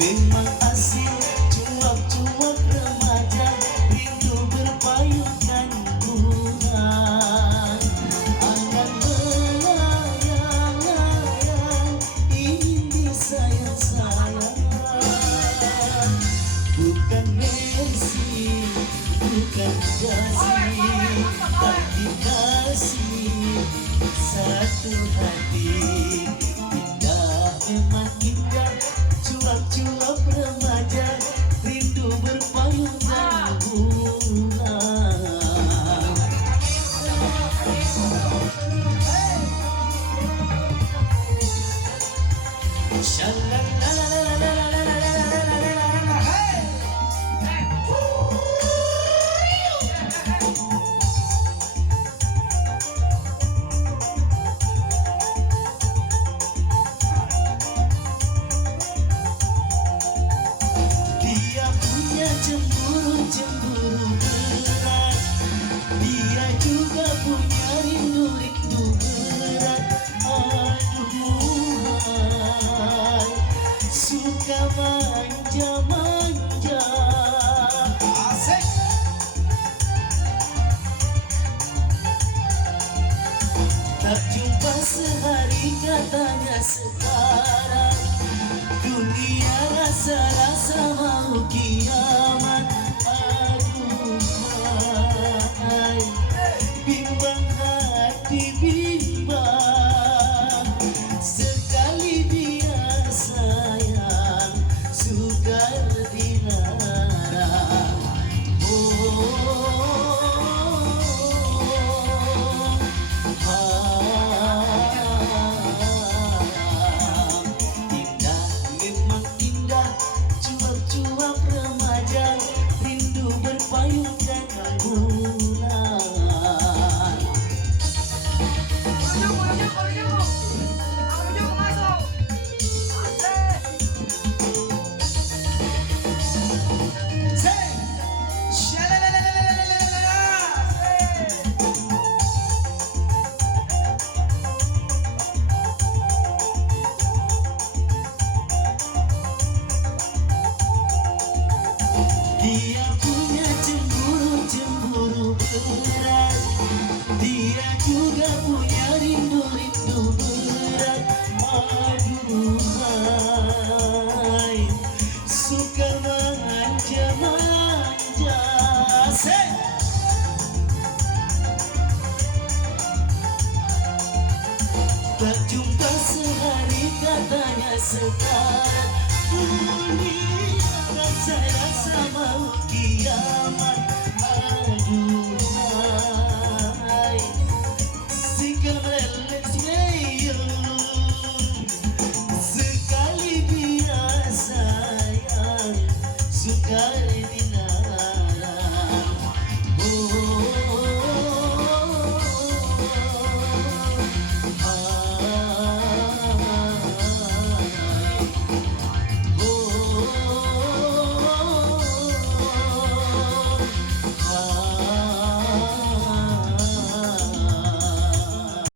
Memang asik cuap-cuap remaja, rindu berpayungkan bunga. Angan melayang-layang, ingin disayang-sayang. Bukan Messi, bukan kasih, tapi kasih satu hati. Indah, memang indah, cuap-cuap remaja, rindu berpayungkan bunga. Dia punya cemburu-cemburu berat, dia juga punya rindu-rindu berat. Aduhai, suka manja-manja. Asik. Tak jumpa sehari katanya sekarang, dunia rasa-rasa mau kiamat. Aduhai, bimbang hati bimbang, sekali dia sayang sukar dilarang. Indah, memang indah, cuap-cuap remaja, rindu berpayungkan bulan. Dia punya cemburu-cemburu berat, dia juga punya rindu-rindu berat. Aduhai, suka manja-manja. Tak jumpa sehari katanya sekarang, dunia rasa-rasa mau kiamat.